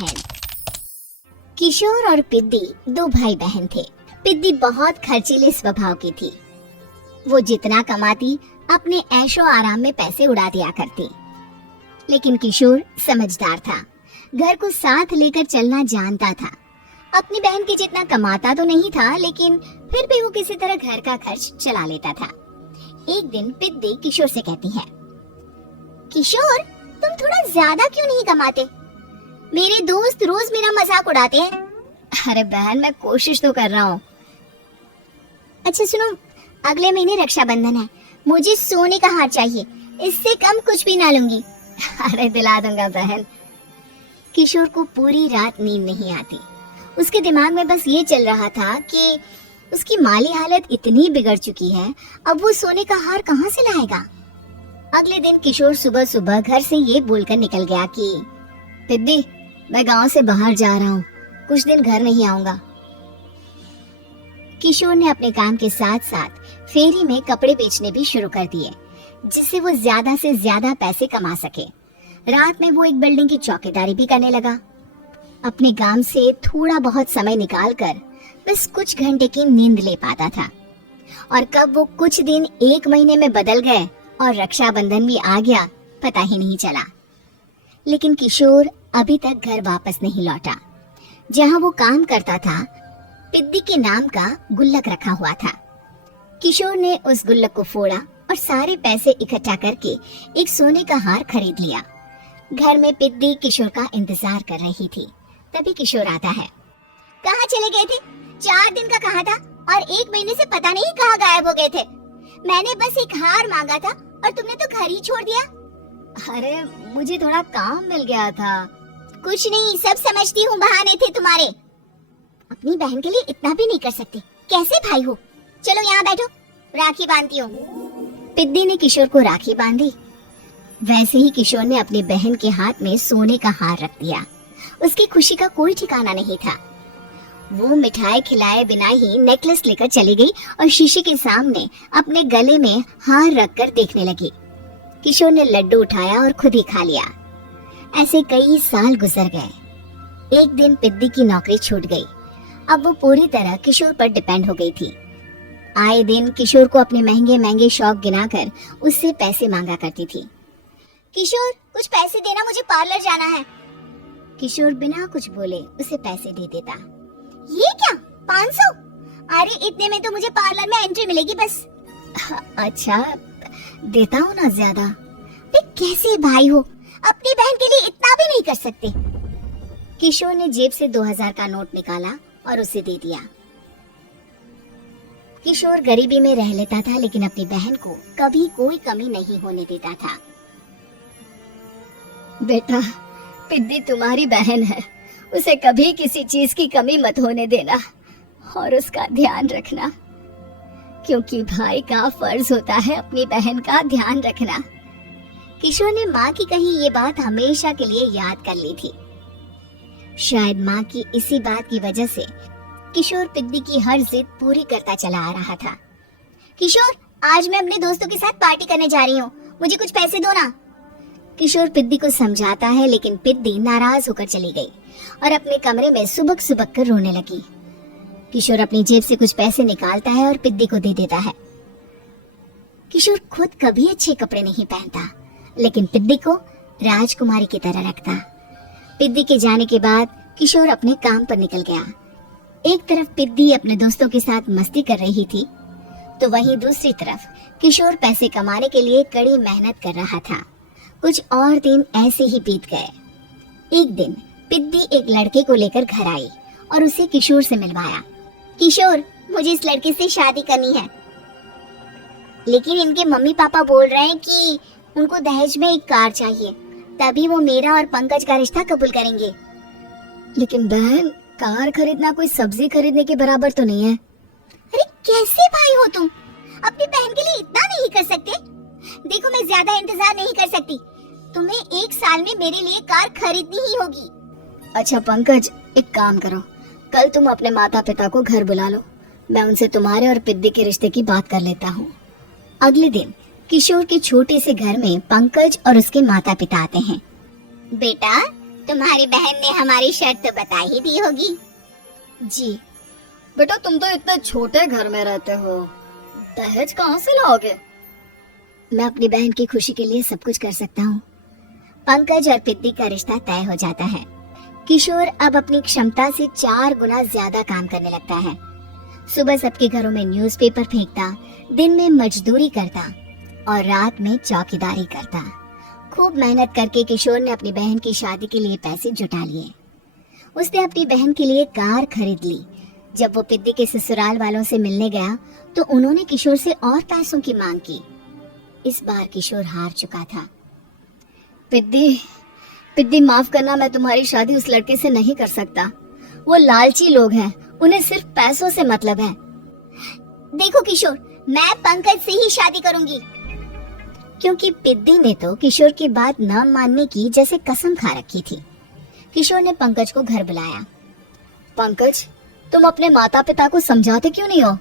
बहन। किशोर और पिद्दी दो भाई बहन थे। पिद्दी बहुत खर्चीले स्वभाव की थी। वो जितना कमाती अपने ऐशो आराम में पैसे उड़ा दिया करती। लेकिन किशोर समझदार था, घर को साथ लेकर चलना जानता था। अपनी बहन के जितना कमाता तो नहीं था, लेकिन फिर भी वो किसी तरह घर का खर्च चला लेता था। एक दिन पिद्दी किशोर से कहती है, किशोर, तुम थोड़ा ज्यादा क्यों नहीं कमाते? मेरे दोस्त रोज मेरा मजाक उड़ाते हैं। अरे बहन, मैं कोशिश तो कर रहा हूँ। अच्छा सुनो, अगले महीने रक्षाबंधन है, मुझे सोने का हार चाहिए, इससे कम कुछ भी ना लूंगी। अरे दिला दूंगा बहन। किशोर को पूरी रात नींद नहीं आती। उसके दिमाग में बस ये चल रहा था कि उसकी माली हालत इतनी बिगड़ चुकी है, अब वो सोने का हार कहाँ से लाएगा। अगले दिन किशोर सुबह सुबह घर से ये बोलकर निकल गया कि पिद्दी, मैं गांव से बाहर जा रहा हूँ, कुछ दिन घर नहीं आऊंगा। किशोर ने अपने काम के साथ साथ फेरी में कपड़े बेचने भी शुरू कर दिए, जिससे वो ज्यादा से ज्यादा पैसे कमा सके। रात में वो एक बिल्डिंग की चौकीदारी भी करने लगा। अपने काम से थोड़ा बहुत समय निकालकर बस कुछ घंटे की नींद ले पाता था। और कब वो कुछ दिन एक महीने में बदल गए और रक्षाबंधन भी आ गया, पता ही नहीं चला। लेकिन किशोर अभी तक घर वापस नहीं लौटा। जहाँ वो काम करता था, पिद्दी के नाम का गुल्लक रखा हुआ था। किशोर ने उस गुल्लक को फोड़ा और सारे पैसे इकट्ठा करके एक सोने का हार खरीद लिया। घर में पिद्दी किशोर का इंतजार कर रही थी। तभी किशोर आता है। कहाँ चले गए थे? 4 दिन का कहा था और 1 महीने से पता नहीं कहाँ गायब हो गए थे। मैंने बस एक हार मांगा था और तुमने तो घर ही छोड़ दिया। अरे मुझे थोड़ा काम मिल गया था। कुछ नहीं, सब समझती हूँ, बहाने थे तुम्हारे। अपनी बहन के लिए इतना भी नहीं कर सकते, कैसे भाई हो? चलो यहाँ बैठो, राखी बांधती हूँ। पिद्दी ने किशोर को राखी बांधी। वैसे ही किशोर ने अपनी बहन के हाथ में सोने का हार रख दिया। उसकी खुशी का कोई ठिकाना नहीं था। वो मिठाई खिलाए बिना ही नेकलेस लेकर चली गई और शीशे के सामने अपने गले में हार रखकर देखने लगी। किशोर ने लड्डू उठाया और खुद ही खा लिया। ऐसे कई साल गुजर गए। एक दिन पिद्दी की नौकरी छूट गई। अब वो पूरी तरह किशोर पर डिपेंड हो गई थी। आए दिन किशोर को अपने महंगे महंगे शौक गिनाकर उससे पैसे मांगा करती थी। किशोर, कुछ पैसे देना, मुझे पार्लर जाना है। किशोर बिना कुछ बोले उसे पैसे दे देता। ये क्या, 500? अरे इतने में तो मुझे पार्लर में एंट्री मिलेगी बस। अच्छा, देता हूँ ना ज्यादा। कैसे भाई हो, अपनी बहन के लिए इतना भी नहीं कर सकते। किशोर ने जेब से 2000 का नोट निकाला और उसे दे दिया। किशोर गरीबी में रह लेता था, लेकिन अपनी बहन को कभी कोई कमी नहीं होने देता था। बेटा, पिद्दी तुम्हारी बहन है, उसे कभी किसी चीज की कमी मत होने देना और उसका ध्यान रखना, क्योंकि भाई का फर्ज होता है अपनी बहन का ध्यान रखना। किशोर ने माँ की कही ये बात हमेशा के लिए याद कर ली थी। शायद माँ की इसी बात की वजह से किशोर पिद्दी की हर जिद पूरी करता चला आ रहा था। किशोर, आज मैं अपने दोस्तों के साथ पार्टी करने जा रही हूँ, मुझे कुछ पैसे दो ना। किशोर पिद्दी को समझाता है, लेकिन पिद्दी नाराज होकर चली गई और अपने कमरे में सुबक सुबक कर रोने लगी। किशोर अपनी जेब से कुछ पैसे निकालता है और पिद्दी को दे देता है। किशोर खुद कभी अच्छे कपड़े नहीं पहनता, लेकिन पिद्दी को राजकुमारी की तरह रखता। पिद्दी के जाने के बाद किशोर अपने काम पर निकल गया। एक तरफ पिद्दी अपने दोस्तों के साथ मस्ती कर रही थी, तो वहीं दूसरी तरफ किशोर पैसे कमाने के लिए कड़ी मेहनत कर रहा था। कुछ और दिन ऐसे ही बीत गए। एक दिन पिद्दी एक लड़के को लेकर घर आई और उसे किशोर से मिलवाया। किशोर, मुझे इस लड़के से शादी करनी है, लेकिन इनके मम्मी पापा बोल रहे हैं कि उनको दहेज में एक कार चाहिए, तभी वो मेरा और पंकज का रिश्ता कबूल करेंगे। लेकिन बहन, कार खरीदना कोई सब्जी खरीदने के बराबर तो नहीं है। अरे कैसे भाई हो तुम, अपनी बहन के लिए इतना नहीं कर सकते? देखो, मैं ज्यादा इंतजार नहीं कर सकती, तुम्हें 1 साल में मेरे लिए कार खरीदनी ही होगी। अच्छा पंकज, एक काम करो, कल तुम अपने माता पिता को घर बुला लो, मैं उनसे तुम्हारे और पिद्दी के रिश्ते की बात कर लेता हूँ। अगले दिन किशोर के छोटे से घर में पंकज और उसके माता पिता आते हैं। बेटा, तुम्हारी बहन ने हमारी शर्त तो बता ही दी होगी। जी बेटा, तुम तो इतने छोटे घर में रहते हो, दहेज कहाँ से लाओगे? मैं अपनी बहन की खुशी के लिए सब कुछ कर सकता हूँ। पंकज और पिद्दी का रिश्ता तय हो जाता है। किशोर अब अपनी क्षमता से 4 गुना ज्यादा काम करने लगता है। सुबह सबके घरों में न्यूज़पेपर फेंकता, दिन में मजदूरी करता और रात में चौकीदारी करता। खूब मेहनत करके किशोर ने अपनी बहन की शादी के लिए पैसे जुटा लिए। उसने अपनी बहन के लिए कार खरीद ली। जब वो पिद्दी के ससुराल वालों से मिलने गया तो उन्होंने किशोर से और पैसों की मांग की। इस बार किशोर हार चुका था। पिद्दी माफ करना, मैं तुम्हारी शादी उस लड़के से नहीं कर सकता। वो लालची लोग हैं, उन्हें सिर्फ पैसों से मतलब है। देखो किशोर, मैं पंकज से ही शादी करूंगी। क्योंकि पिद्दी ने तो किशोर की बात न मानने की जैसे कसम खा रखी थी। किशोर ने पंकज को घर बुलाया। पंकज, तुम अपने माता पिता को समझाते क्यों नहीं हो?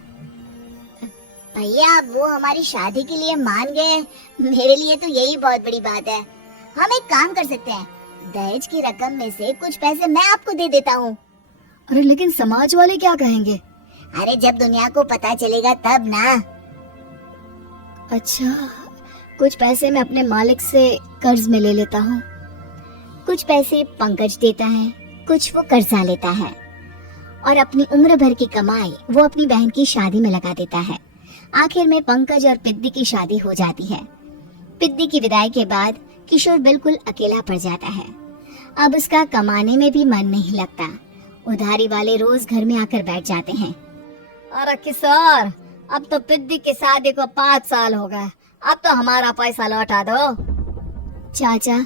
भैया, वो हमारी शादी के लिए मान गए, मेरे लिए तो यही बहुत बड़ी बात है। हम एक काम कर सकते हैं, दहेज की रकम में से कुछ पैसे मैं आपको दे देता हूँ। अरे लेकिन समाज वाले क्या कहेंगे? अरे जब दुनिया को पता चलेगा तब ना। अच्छा, कुछ पैसे मैं अपने मालिक से कर्ज में ले लेता हूँ। कुछ पैसे पंकज देता है, कुछ वो कर्जा लेता है और अपनी उम्र भर की कमाई वो अपनी बहन की शादी में लगा देता है। आखिर में पंकज और पिद्दी की शादी हो जाती है। पिद्दी की विदाई के बाद किशोर बिल्कुल अकेला पड़ जाता है। अब उसका कमाने में भी मन नहीं लगता। उधारी वाले रोज घर में आकर बैठ जाते हैं। अरे किशोर, अब तो पिद्दी की शादी को 5 साल हो गए, अब तो हमारा पैसा लौटा दो। चाचा,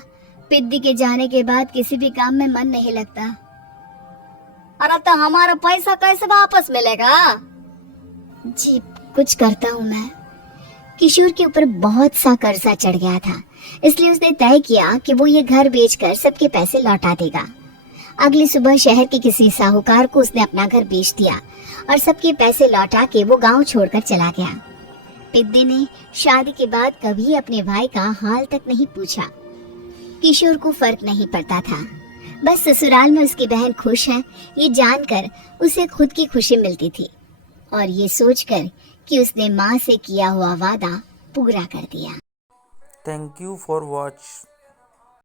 पिद्दी के जाने के बाद किसी भी काम में मन नहीं लगता। अरे तो हमारा पैसा कैसे वापस मिलेगा? जी, कुछ करता हूँ मैं। किशोर के ऊपर बहुत सा कर्जा चढ़ गया था, इसलिए उसने तय किया कि वो ये घर बेचकर सबके पैसे लौटा देगा। अगली सुबह शहर के किसी साहूकार को उसने अपना घर बेच दिया और सबके पैसे लौटा के वो गांव छोड़कर चला गया। पिद्दी ने शादी के बाद कभी अपने भाई का हाल तक नहीं पूछा। किशोर को फर्क नहीं पड़ता था, बस ससुराल में उसकी बहन खुश है ये जानकर उसे खुद की खुशी मिलती थी और ये सोचकर कि उसने माँ से किया हुआ वादा पूरा कर दिया। Thank you for watch.